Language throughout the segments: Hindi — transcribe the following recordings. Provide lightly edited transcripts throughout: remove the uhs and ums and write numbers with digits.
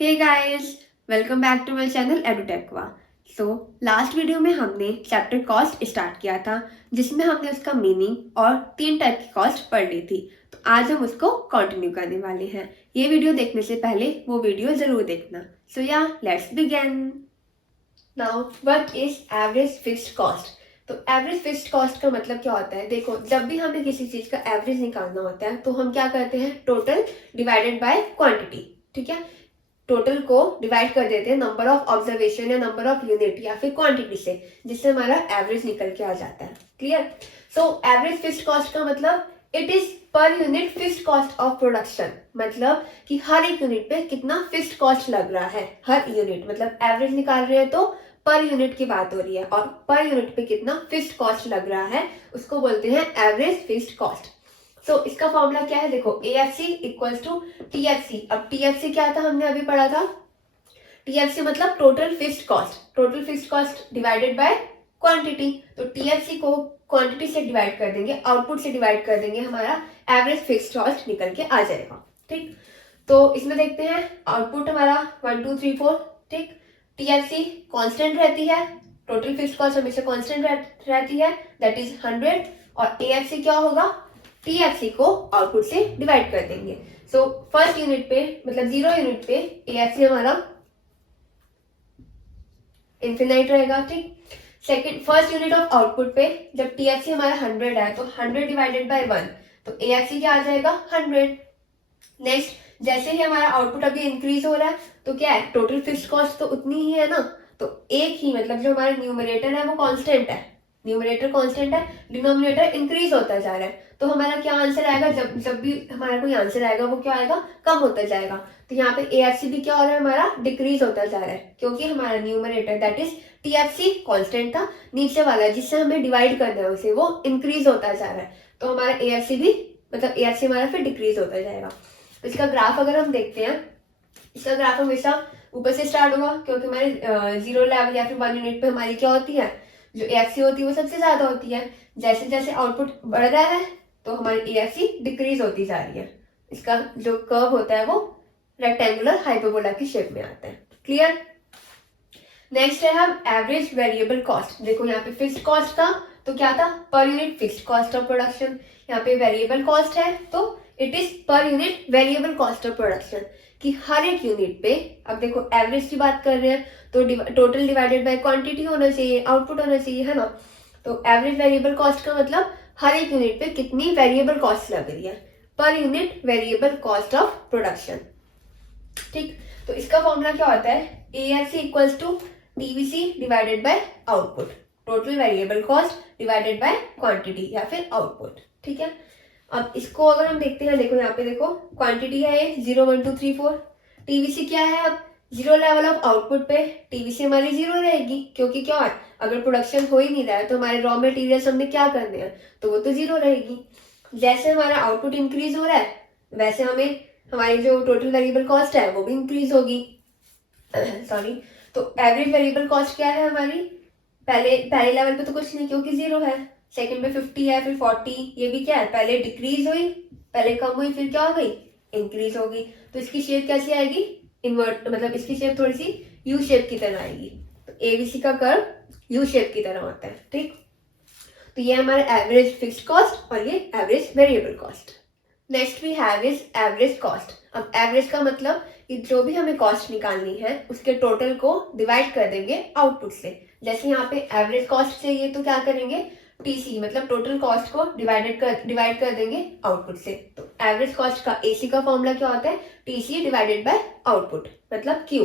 Hey guys, welcome back to my channel Edutechwa. So last video में हमने चैप्टर कॉस्ट स्टार्ट किया था, जिसमें हमने उसका मीनिंग और 3 टाइप की कॉस्ट पढ़ ली थी। तो आज हम उसको कंटिन्यू करने वाले हैं। ये वीडियो देखने से पहले वो वीडियो जरूर देखना। सो या let's begin. Now what is average fixed cost? तो एवरेज फिक्स्ड कॉस्ट का मतलब क्या होता है? देखो, जब भी हमें किसी चीज का एवरेज निकालना होता है तो हम क्या करते हैं? Total divided by quantity. ठीक है, टोटल को डिवाइड कर देते हैं नंबर ऑफ ऑब्जर्वेशन या नंबर ऑफ यूनिट या फिर क्वांटिटी से, जिससे हमारा एवरेज निकल के आ जाता है। Clear? So average fixed cost का मतलब it is per unit fixed cost of production. मतलब कि हर एक यूनिट पे कितना फिक्स्ड कॉस्ट लग रहा है। हर यूनिट मतलब एवरेज निकाल रहे हैं तो पर यूनिट की बात हो रही है, और पर यूनिट पे कितना फिक्स्ड कॉस्ट लग रहा है उसको बोलते हैं एवरेज फिक्स्ड कॉस्ट। तो इसका फॉर्मूला क्या है? देखो, AFC इक्वल्स टू TFC। अब TFC क्या था? हमने अभी पढ़ा था। TFC मतलब total fixed cost. Total fixed cost divided by quantity. तो TFC को क्वांटिटी से डिवाइड कर देंगे, आउटपुट से डिवाइड कर देंगे, हमारा एवरेज फिक्स्ड कॉस्ट निकल के आ जाएगा। ठीक, तो इसमें देखते हैं आउटपुट हमारा 1 2 3 4। ठीक, TFC कांस्टेंट रहती है, टोटल फिक्स्ड कॉस्ट हमेशा कांस्टेंट रहती है, दैट इज 100। और AFC क्या होगा? TFC को आउटपुट से डिवाइड कर देंगे। सो फर्स्ट यूनिट पे मतलब 0 यूनिट पे AFC हमारा इन्फिनाइट रहेगा। ठीक, second first unit of output पे जब TFC हमारा 100 है तो 100 डिवाइडेड बाय 1, तो AFC क्या आ जाएगा? 100। नेक्स्ट, जैसे ही हमारा आउटपुट अभी इंक्रीज हो रहा है तो क्या है? टोटल फिक्स्ड कॉस्ट तो उतनी ही है ना, तो एक ही मतलब जो हमारा न्यूमरेटर है वो कांस्टेंट है, न्यूमरेटर कांस्टेंट है, डिनोमिनेटर इंक्रीज होता जा रहा है। तो हमारा क्या आंसर आएगा? जब जब भी हमारा कोई आंसर आएगा वो क्या आएगा? कम होता जाएगा। तो यहाँ पे AFC भी क्या हो रहा है? हमारा डिक्रीज होता जा रहा है, क्योंकि हमारा numerator that is TFC constant था, नीचे वाला जिससे हमें डिवाइड करना है उसे वो इंक्रीज होता जा रहा है। तो हमारा AFC भी मतलब AFC हमारा फिर डिक्रीज होता जाएगा। तो इसका ग्राफ अगर हम देखते हैं, इसका ग्राफ हमेशा ऊपर से स्टार्ट होगा, क्योंकि हमारे 0 लेवल या फिर 1 यूनिट पे हमारी क्या होती है? जो AFC होती है वो सबसे ज्यादा होती है। जैसे जैसे आउटपुट बढ़ रहा है तो हमारी AFC डिक्रीज होती जा रही है। इसका जो कर्व होता है वो रेक्टेंगुलर हाइपरबोला की शेप में आता है। क्लियर? नेक्स्ट है हम एवरेज वेरिएबल कॉस्ट। देखो यहाँ पे फिक्स्ड कॉस्ट था तो क्या था? Per unit fixed cost of production. यहाँ पे वेरिएबल कॉस्ट है तो इट इज पर unit variable cost of production, कि हर एक यूनिट पे, अब देखो एवरेज की बात कर रहे हैं तो टोटल डिवाइडेड बाय क्वांटिटी होना चाहिए, आउटपुट होना चाहिए, है ना। तो एवरेज वेरिएबल कॉस्ट का मतलब हर एक यूनिट पे कितनी वेरिएबल कॉस्ट लग रही है, पर unit variable cost of production. ठीक, तो इसका फॉर्मूला क्या होता है? AFC equals to TVC divided by output, total variable cost divided by quantity या फिर आउटपुट। ठीक है, अब इसको अगर हम देखते हैं, देखो यहाँ पे देखो क्वांटिटी है ये 0 1 2 3 4। TVC क्या है? अब 0 लेवल ऑफ आउटपुट पे TVC हमारी 0 रहेगी, क्योंकि क्या है? अगर प्रोडक्शन हो ही नहीं रहा है तो हमारे रॉ मटेरियल्स हमने क्या करने हैं, तो वो तो 0 रहेगी। जैसे हमारा आउटपुट इंक्रीज हो रहा है वैसे हमें हमारी जो टोटल वेरिएबल कॉस्ट है वो भी इंक्रीज होगी। सॉरी, तो एवरेज वेरिएबल कॉस्ट क्या है हमारी? पहले पहले लेवल पे तो कुछ नहीं, क्योंकि 0 है। सेकंड पे 50 है, फिर 40, ये भी क्या है? पहले डिक्रीज हुई, पहले कम हुई, फिर क्या हो गई? इंक्रीज होगी। तो इसकी शेप कैसी आएगी? इन्वर्ट, मतलब इसकी शेप थोड़ी सी यू शेप की तरह आएगी। तो ABC का कर्व यू शेप की तरह होता है। ठीक, तो ये हमारा एवरेज फिक्स्ड कॉस्ट और ये average variable cost. Next we have is average cost. अब एवरेज का मतलब कि जो भी हमें कॉस्ट निकालनी है उसके टोटल को डिवाइड कर देंगे आउटपुट से। जैसे यहाँ पे एवरेज कॉस्ट चाहिए तो क्या करेंगे? TC मतलब टोटल कॉस्ट को डिवाइड कर देंगे आउटपुट से। तो एवरेज कॉस्ट का AC का फॉर्मूला क्या होता है? TC डिवाइडेड बाय आउटपुट मतलब Q।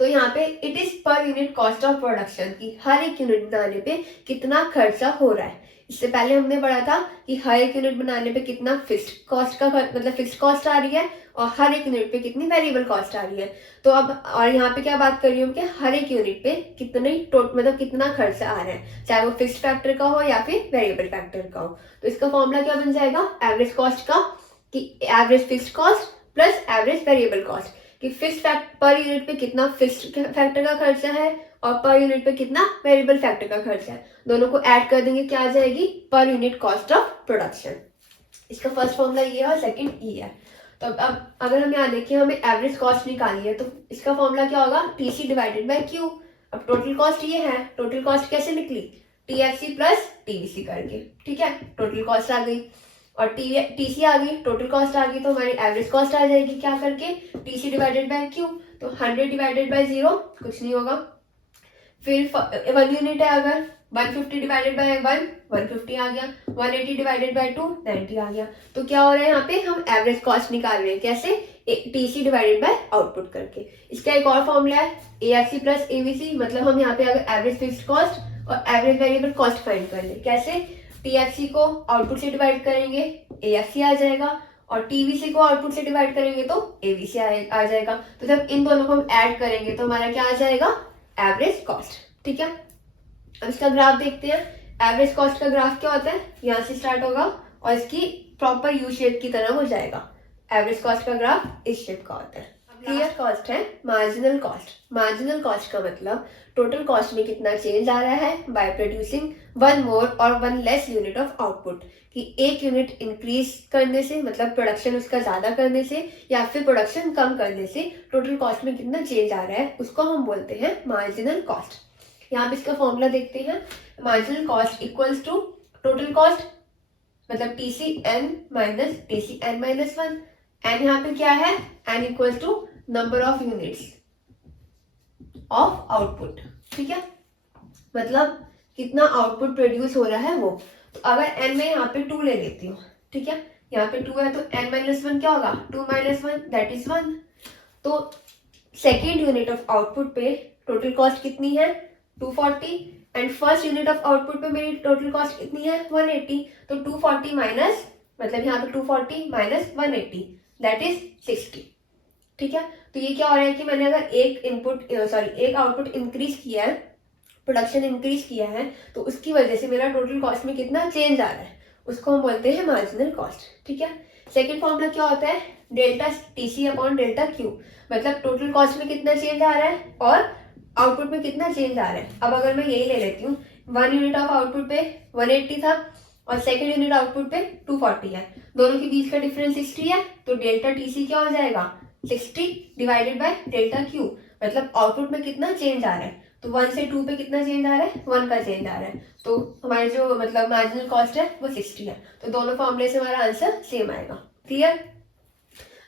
तो यहाँ पे it is per unit cost of production, की हर एक यूनिट बनाने पे कितना खर्चा हो रहा है। इससे पहले हमने पढ़ा था कि हर एक यूनिट बनाने पे कितना फिक्स्ड कॉस्ट का मतलब फिक्स्ड कॉस्ट आ रही है और हर एक यूनिट पे कितनी वेरिएबल कॉस्ट आ रही है। तो अब और यहाँ पे क्या बात कर रही हूँ कि हर एक यूनिट पे कितने मतलब कितना खर्चा आ रहा है, चाहे वो फिक्स्ड फैक्टर का हो या फिर वेरिएबल फैक्टर का हो। तो इसका फॉर्मूला क्या बन जाएगा एवरेज कॉस्ट का? कि average fixed cost plus average variable cost, कि फिक्स्ड पर यूनिट पे कितना फिक्स्ड फैक्टर का खर्चा है और पर यूनिट पे कितना वेरिएबल फैक्टर का खर्चा है, दोनों को ऐड कर देंगे, क्या आ जाएगी? Per unit cost of production. इसका फर्स्ट फॉर्मूला ये है और सेकंड ये है। तो अब अगर हम यहाँ देखें हमें एवरेज कॉस्ट निकालनी है, तो इसका फॉर्मूला क्या होगा, टीसी डिवाइडेड बाय क्यू। अब टोटल कॉस्ट ये है, टोटल कॉस्ट कैसे निकली, टीएफसी प्लस टीवीसी करके, ठीक है, टोटल कॉस्ट आ गई और टीसी आ गई, टोटल कॉस्ट आ गई, तो हमारी एवरेज कॉस्ट आ जाएगी क्या करके, टीसी डिवाइडेड बाय क्यू। तो 100 डिवाइडेड बाय 0 कुछ नहीं होगा। फिर 1 यूनिट है, अगर 150 डिवाइडेड बाय 1 150 आ गया, 180 डिवाइडेड बाय 2 90 आ गया। तो क्या हो रहा है यहाँ पे, हम एवरेज कॉस्ट निकाल रहे हैं, कैसे, टीसी डिवाइडेड बाय आउटपुट करके। इसका एक और फॉर्मूला है एएफसी प्लस एवीसी, मतलब हम यहाँ पे अगर एवरेज फिक्स्ड कॉस्ट और एवरेज वेरिएबल कॉस्ट फाइंड कर ले, कैसे, टीएफसी को आउटपुट से डिवाइड करेंगे एएफसी आ जाएगा और टीवीसी को आउटपुट से डिवाइड करेंगे तो एवीसी आ जाएगा। तो जब इन दोनों को हम ऐड करेंगे तो हमारा क्या आ जाएगा, एवरेज कॉस्ट, ठीक है। अब इसका ग्राफ देखते हैं। एवरेज कॉस्ट का ग्राफ क्या होता है, यहाँ से स्टार्ट होगा और इसकी प्रॉपर यू शेप की तरह हो जाएगा। एवरेज कॉस्ट का ग्राफ इस शेप का होता है। क्लियर कॉस्ट है मार्जिनल कॉस्ट। मार्जिनल कॉस्ट का मतलब टोटल कॉस्ट में कितना चेंज आ रहा है बाय प्रोड्यूसिंग 1 मोर और 1 लेस यूनिट ऑफ आउटपुट, कि 1 यूनिट इंक्रीज करने से, मतलब प्रोडक्शन उसका ज्यादा करने से या फिर प्रोडक्शन कम करने से टोटल कॉस्ट में कितना चेंज आ रहा है, उसको हम बोलते हैं मार्जिनल कॉस्ट। यहाँ पे इसका फॉर्मूला देखते हैं। Marginal cost equals to total cost, मतलब TC N minus TC N minus 1। N यहाँ पे क्या है, N equals to number of units of output, ठीक है, मतलब कितना आउटपुट प्रोड्यूस हो रहा है वो। तो अगर एन में यहाँ पे 2 ले लेती हूँ, ठीक है, यहाँ पे 2 है तो एन माइनस 1 क्या होगा, 2 माइनस 1 दैट इज 1। तो सेकेंड यूनिट ऑफ आउटपुट पे टोटल कॉस्ट कितनी है, 240, and first unit of output पे मेरी टोटल कॉस्ट कितनी है, 180। तो 240 माइनस, मतलब यहाँ पे 240 माइनस 180 दैट इज 60, ठीक है। तो ये क्या हो रहा है कि मैंने अगर एक आउटपुट इंक्रीज किया है, प्रोडक्शन इंक्रीज किया है, तो उसकी वजह से मेरा टोटल कॉस्ट में कितना चेंज आ रहा है, उसको हम बोलते हैं मार्जिनल कॉस्ट, ठीक है। सेकंड फॉर्मूला क्या होता है, delta TC upon delta Q, मतलब टोटल कॉस्ट में कितना चेंज आ रहा है और आउटपुट में कितना चेंज आ रहा है। अब अगर मैं यही ले लेती हूँ, 1 यूनिट ऑफ आउटपुट पे 180 था और सेकेंड यूनिट आउटपुट पे 240 है, दोनों के बीच का डिफरेंस 60 है, तो डेल्टा टीसी क्या हो जाएगा, 60 डिवाइडेड बाय डेल्टा क्यू, मतलब आउटपुट में कितना चेंज आ रहा है। तो 1 से 2 पे कितना चेंज आ रहा है, 1 का चेंज आ रहा है, तो हमारे जो मतलब मार्जिनल कॉस्ट है वो 60 है। तो दोनों फॉर्मूले से हमारा आंसर सेम आएगा। क्लियर।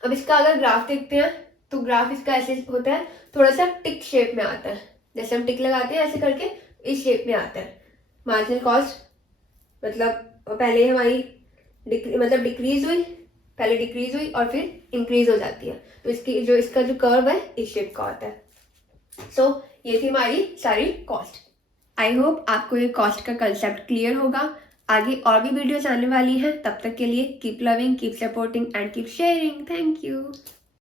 अब इसका अगर ग्राफ देखते हैं तो ग्राफ इसका ऐसे होता है, थोड़ा सा टिक शेप में आता है, जैसे हम टिक लगाते हैं ऐसे करके इस शेप में आता है। मार्जिनल कॉस्ट मतलब पहले हमारी डिक्रीज हुई, पहले डिक्रीज हुई और फिर इंक्रीज हो जाती है, तो इसका जो कर्व है इस शेप का होता है। सो ये थी हमारी सारी कॉस्ट। आई होप आपको ये कॉस्ट का कंसेप्ट क्लियर होगा। आगे और भी वीडियोस आने वाली हैं, तब तक के लिए keep loving, keep supporting and keep sharing. Thank you.